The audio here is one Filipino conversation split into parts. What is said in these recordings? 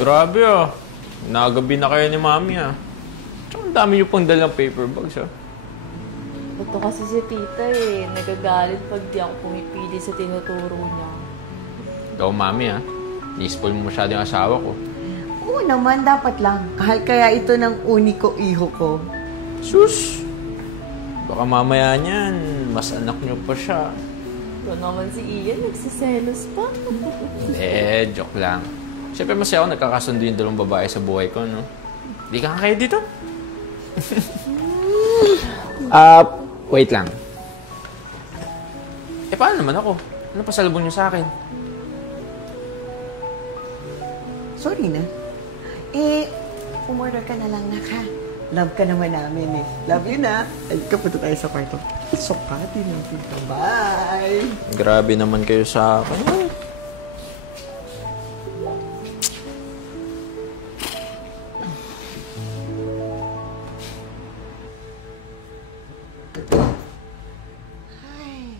Grabe ah. Nagabi na kayo ni Mami ah. Tsaka ang dami niyo pang dalang paper bags ah. Ito kasi si tita eh. Nagagalit pag di ako pumipili sa tinuturo niya. Ikaw, Mami ah. Ni-spoil mo masyado yung asawa ko. Oo naman, dapat lang. Kaya ito ng uniko iho ko. Sus! Baka mamaya niyan, mas anak niyo pa siya. Ito naman si Ian, nagsiselos pa. Joke lang. Siyempre masaya ako nagkakasundo yung dalawang babae sa buhay ko, no? Di ka kayo dito? Wait lang. Paano naman ako? Ano pasalubong niyo sa akin? Sorry na. Umorder ka na lang na ka. Love ka naman namin eh. Love you na. Ay, kapunta tayo sa kwarto. Sukatin natin ka. Bye! Grabe naman kayo sa akin. Ay,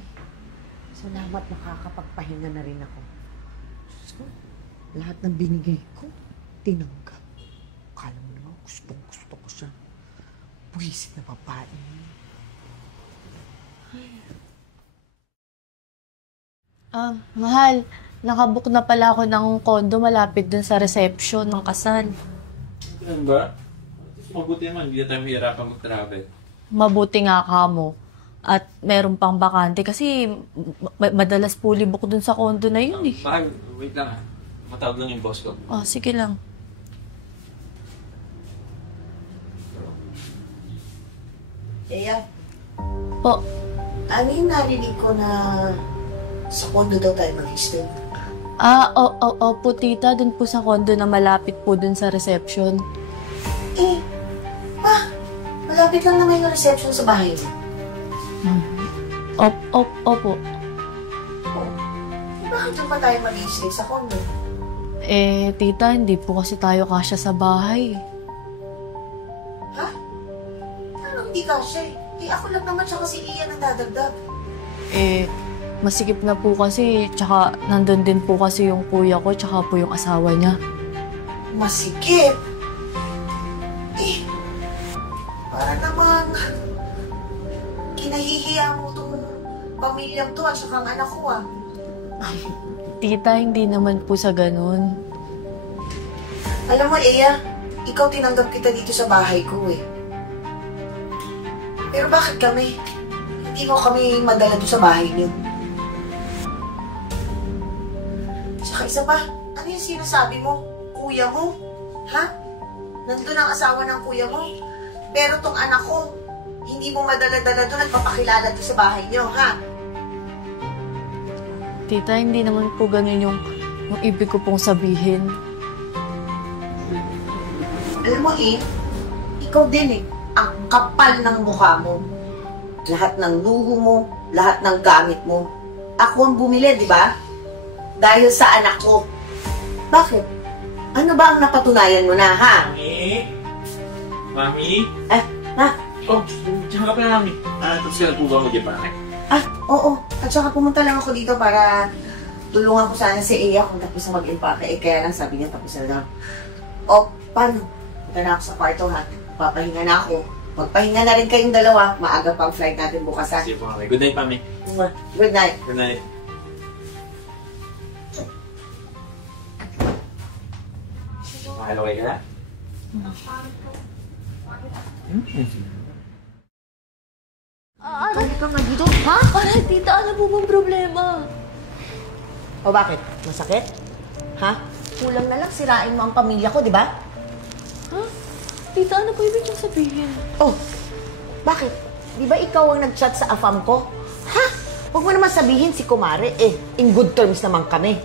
salamat makakapagpahinga na rin ako. So, lahat ng binigay ko, tinanggap. Kala mo naman, gusto ko siya. Buwisit na babae. Mahal, nakabook na pala ako ng condo malapit dun sa reception ng kasal. Ano ba? Mabuti naman, hindi na tayo mahirapan mag-travel. Mabuti nga ka mo. At meron pang bakante kasi madalas fully book dun sa condo na yun eh. Mahal, wait lang ha. Matawag lang yung boss ko. Sige lang. Eya, Po, ano yung narinig ko na sa condo daw tayo mag-stay? opo tita, dun po sa condo na malapit po dun sa reception. Malapit lang naman yung reception sa bahay mo. Opo. Bakit doon pa tayo mag-stay sa condo? Tita, hindi po kasi tayo kasya sa bahay. Ha? Ano hindi kasya eh? Ako lang naman siya kasi Ian ang dadagdag. Masikip na po kasi, tsaka nandun din po kasi yung kuya ko, tsaka po yung asawa niya. Masikip? Para naman kinahihiya mo itong pamilyang to at saka ang anak ko ah. Tita, hindi naman po sa ganun. Alam mo, Eya, ikaw tinanggap kita dito sa bahay ko eh. Pero bakit kami? Hindi mo kami madala doon sa bahay niyo. Saka isa pa, ano yung sinasabi mo? Kuya mo? Ha? Nandun ang asawa ng kuya mo? Pero tong anak ko, hindi mo madala-dala doon at papakilala doon sa bahay niyo, ha? Tita, hindi naman po ganun yung ibig ko pong sabihin. Alam mo ikaw din ang kapal ng mukha mo. Lahat ng luho mo, lahat ng gamit mo. Ako ang bumili, di ba? Dahil sa anak ko. Bakit? Ano ba ang napatunayan mo na, ha? Mami? Ha? Oh, tsaka ka pala, Mami. Tapos sila po ba mag-ipake? Oo. At saka pumunta lang ako dito para tulungan ko sana si Eya kung tapos na mag-impake. Kaya lang sabi niya tapos na lang. Paano? Punta na ako sa kwarto, ha? Papahinga na ako. Magpahinga na rin kayong dalawa. Maaga pang flight natin bukas, ha? Sige po, Mami. Good night, Mami. Good night. Good night. Mahalo kayo ka? Bakit ka nga dito? Ha? Tita, ano po bang problema? O bakit? Masakit? Ha? Kulang na lang sirain mo ang pamilya ko, di ba? Ha? Tita, ano po ibig niyong sabihin? Bakit? Di ba ikaw ang nag-chat sa afam ko? Ha? Huwag mo naman sabihin si Kumare, in good terms naman kami.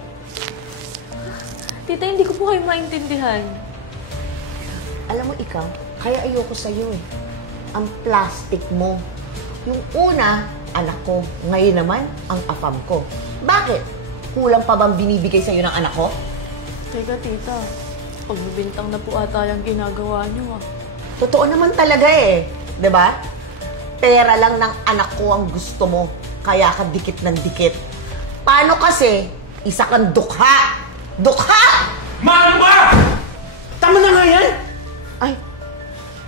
Tita, hindi ko po kayo maintindihan. Alam mo ikaw, kaya ayoko sa'yo Ang plastic mo. Yung una, anak ko. Ngayon naman, ang afam ko. Bakit? Kulang pa bang binibigay sa'yo ng anak ko? Teka, tita. Pagbibintang na po ata yung ginagawa niyo, Totoo naman talaga Diba? Pera lang ng anak ko ang gusto mo. Kaya ka dikit ng dikit. Paano kasi, isa kang dukha. Dukha! Ma, ano ba? Tama na nga yan! Ay,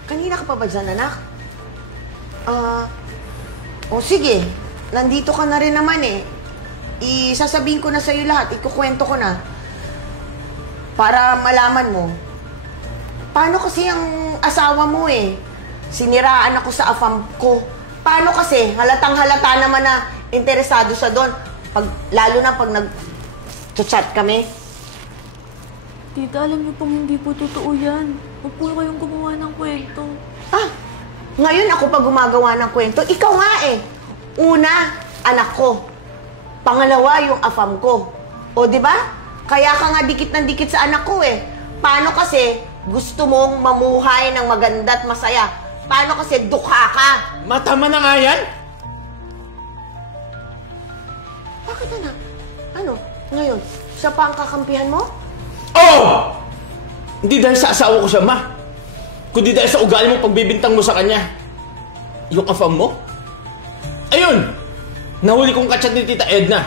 kanina ka pa ba dyan, anak? O sige, nandito ka na rin naman eh. Isasabihin ko na sa'yo lahat, ikukwento ko na. Para malaman mo. Paano kasi ang asawa mo eh? Siniraan ako sa afam ko. Paano kasi? Halatang-halata naman na interesado siya doon. Lalo na pag nag-chat kami. Tita, alam niyo pong hindi po totoo yan. Huwag po kayong gumawa ng kwento. Ah, ngayon ako pa gumagawa ng kwento. Ikaw nga eh. Una, anak ko. Pangalawa, yung afam ko. O, di ba? Kaya ka nga dikit ng dikit sa anak ko eh. Paano kasi gusto mong mamuhay ng maganda at masaya? Paano kasi dukha ka? Ma, tama na nga yan! Bakit anak? Ano? Ngayon, siya pa ang kakampihan mo? Oh! Hindi dahil sa asawa ko siya, ma. Kundi dahil sa ugali mong pagbibintang mo sa kanya. Yung afam mo? Ayun! Nahuli kong kachat ni Tita Edna.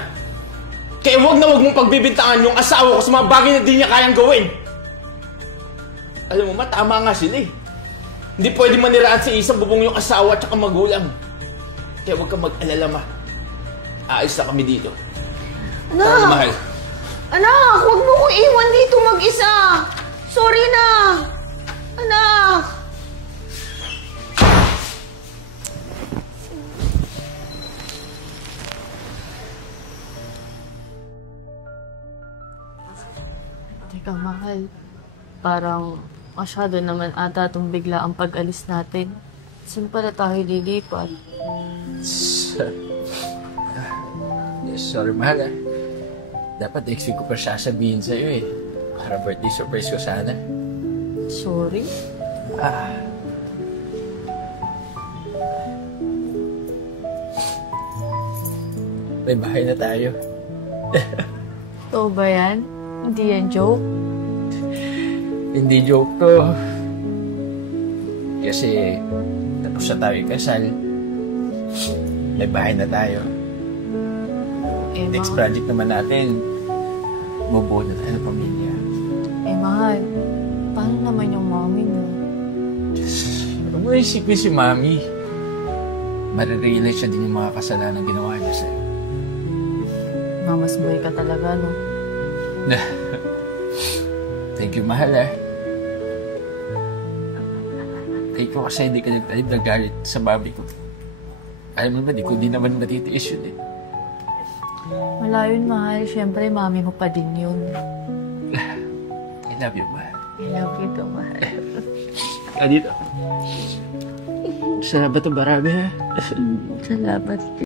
Kaya wag na wag mong pagbibintangan yung asawa ko sa mga bagay na di niya kayang gawin. Alam mo, ma, tama nga sila eh. Hindi pwede maniraan sa isang bubong yung asawa at saka magulang. Kaya wag kang mag-alala, ma. Aayos na kami dito. Anak! Tara, mahal. Anak! Huwag mo ko iwan dito mag-isa! Sorry na! Anak! Teka, mahal. Parang masyado naman ata itong bigla ang pag-alis natin. Saan pala tayo lilipat? Sorry, mahal ah. Dapat next week ko pa sasabihin sa'yo eh. Para birthday surprise ko sana. Sorry? May bahay na tayo. Totoo ba yan? Hindi yan joke? Hindi joke to. Kasi tapos na tayo kasal. May bahay na tayo. Next project naman natin, bubuo na tayo ng pamilya. Mahal. Paano naman yung mommy mo? Huwag mo isipin si Mami. Marirealize siya din yung mga kasalanan ginawa niya sa'yo. Mamas boy ka talaga, no? Thank you, mahal ah. Thank you kasi hindi ka nagtalib na galit sa mami ko. Alam mo ba, di naman matitiis yun eh. Wala yun, mahal. Siyempre, mami mo pa din yun. I love you, mahal. I love you too, mahal. Dito. Salamat ang marami ha. Salamat.